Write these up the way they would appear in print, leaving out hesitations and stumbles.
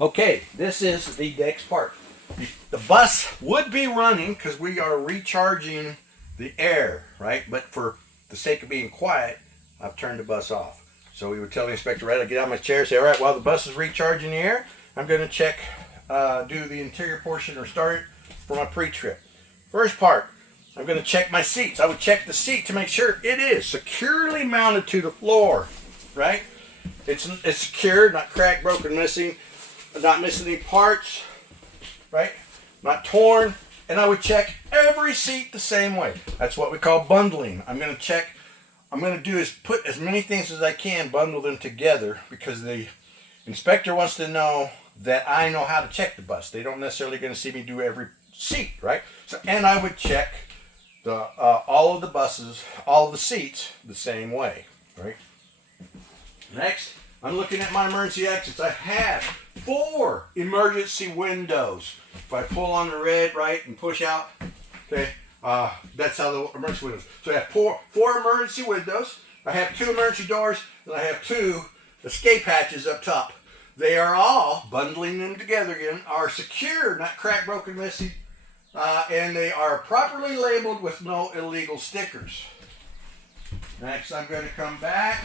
Okay, this is the next part. The bus would be running because we are recharging the air, right? But for the sake of being quiet, I've turned the bus off. So we would tell the inspector, right, I'd get out of my chair, say, all right, while the bus is recharging the air, I'm going to check, do the interior portion or start it for my pre-trip. First part, I'm going to check my seats. I would check the seat to make sure it is securely mounted to the floor, right? It's secure, not cracked, broken, missing, not missing any parts, right? Not torn. And I would check every seat the same way. That's what we call bundling. I'm going to do is put as many things as I can, bundle them together, because the inspector wants to know that I know how to check the bus. They don't necessarily going to see me do every seat, right? So, and I would check all of the buses, all of the seats the same way, right? Next, I'm looking at my emergency exits. I have 4 emergency windows. If I pull on the red, right, and push out, okay, that's how the emergency windows. So I have four emergency windows. I have 2 emergency doors, and I have 2 escape hatches up top. They are all, bundling them together again, are secure, not cracked, broken, missing, and they are properly labeled with no illegal stickers. Next, I'm going to come back,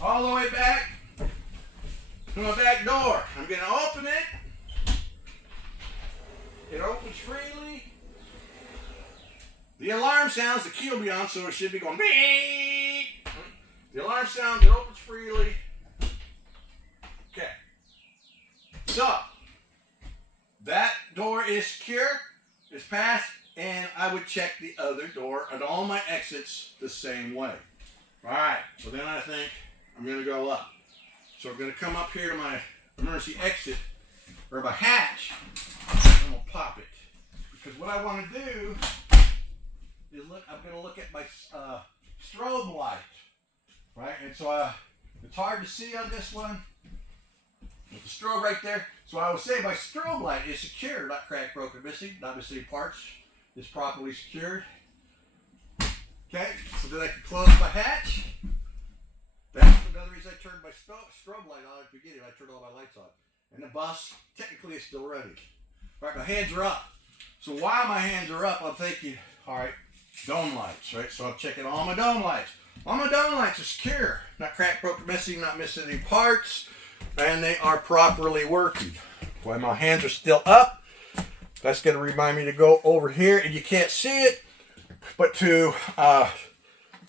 all the way back to my back door. I'm going to open it. It opens freely. The alarm sounds, the key will be on, so it should be going beep. The alarm sounds, it opens freely. Okay. So, that door is secure, it's passed, and I would check the other door and all my exits the same way. Alright, so then I think I'm going to go up. So I'm going to come up here to my emergency exit, or my hatch, and I'm going to pop it. Because what I want to do is I'm going to look at my strobe light, right? And so it's hard to see on this one with the strobe right there. So I would say my strobe light is secure, not cracked, broken, missing, not missing any parts. It's properly secured. Okay, so then I can close my hatch. That's another reason I turned my strobe light on at the beginning. I turned all my lights on. And the bus technically is still running. All right, my hands are up. So while my hands are up, I'm thinking, all right, dome lights, right? So I'm checking all my dome lights. All my dome lights are secure. Not cracked, broken, missing, not missing any parts. And they are properly working. While my hands are still up, that's going to remind me to go over here, and you can't see it, but to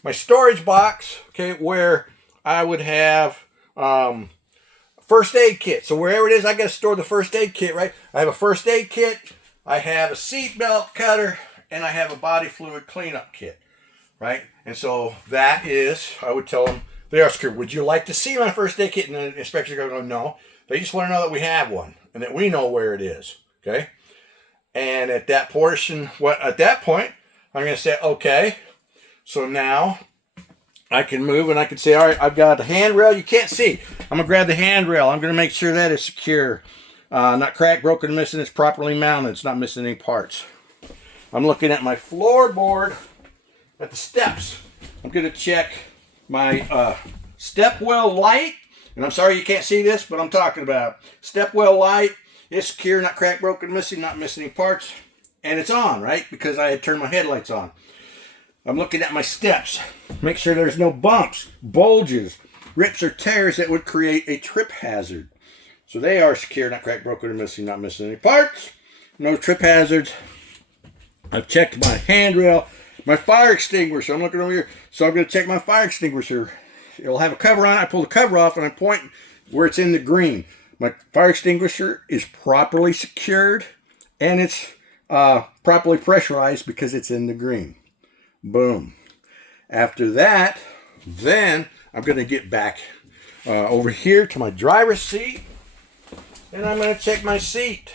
my storage box, okay, where I would have first aid kit. So wherever it is, I got to store the first aid kit, right? I have a first aid kit, I have a seat belt cutter, and I have a body fluid cleanup kit, right? And so that is, I would tell them, they are secure. Would you like to see my first aid kit? And the inspector goes, no. They just want to know that we have one and that we know where it is, okay? And at that point, I'm going to say, okay, so now I can move and I can say, all right, I've got a handrail. You can't see. I'm going to grab the handrail. I'm going to make sure that is secure. Not cracked, broken, missing. It's properly mounted. It's not missing any parts. I'm looking at my floorboard at the steps. I'm going to check my step well light. And I'm sorry you can't see this, but I'm talking about step well light. It's secure, not cracked, broken, missing, not missing any parts. And it's on, right? Because I had turned my headlights on. I'm looking at my steps. Make sure there's no bumps, bulges, rips, or tears that would create a trip hazard. So they are secure, not cracked, broken, or missing, not missing any parts. No trip hazards. I've checked my handrail, my fire extinguisher. I'm looking over here. So I'm going to check my fire extinguisher. It'll have a cover on it. I pull the cover off and I point where it's in the green. My fire extinguisher is properly secured and it's properly pressurized because it's in the green. Boom. After that, then I'm going to get back over here to my driver's seat and I'm going to check my seat.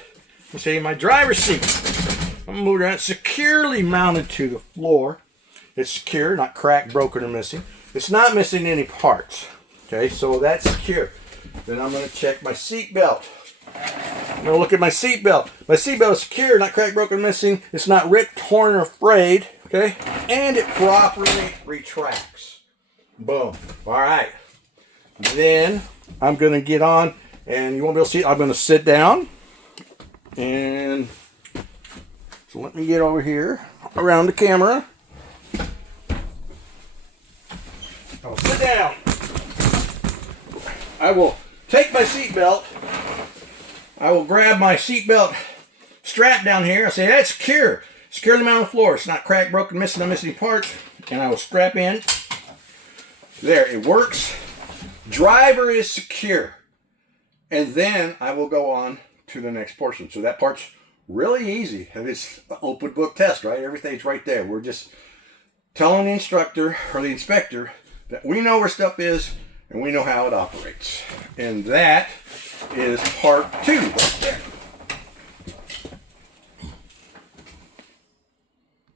I'm saying my driver's seat. I'm going to move around. It's securely mounted to the floor. It's secure, not cracked, broken, or missing. It's not missing any parts. Okay, so that's secure. Then I'm going to check my seat belt. I'm going to look at my seat belt. My seat belt is secure, not cracked, broken, missing. It's not ripped, torn, or frayed. Okay, and it properly retracts. Boom. All right. Then I'm going to get on And you won't be able to see it. I'm going to sit down. And so let me get over here around the camera. I will sit down. I will take my seatbelt. I will grab my seatbelt strap down here. I say, that's secure. Securely mounted on the floor. It's not cracked, broken, missing, I'm missing any parts. And I will strap in. There, it works. Driver is secure. And then I will go on to the next portion. So that part's really easy. And it's an open book test, right? Everything's right there. We're just telling the instructor or the inspector that we know where stuff is and we know how it operates. And that is part 2 right there.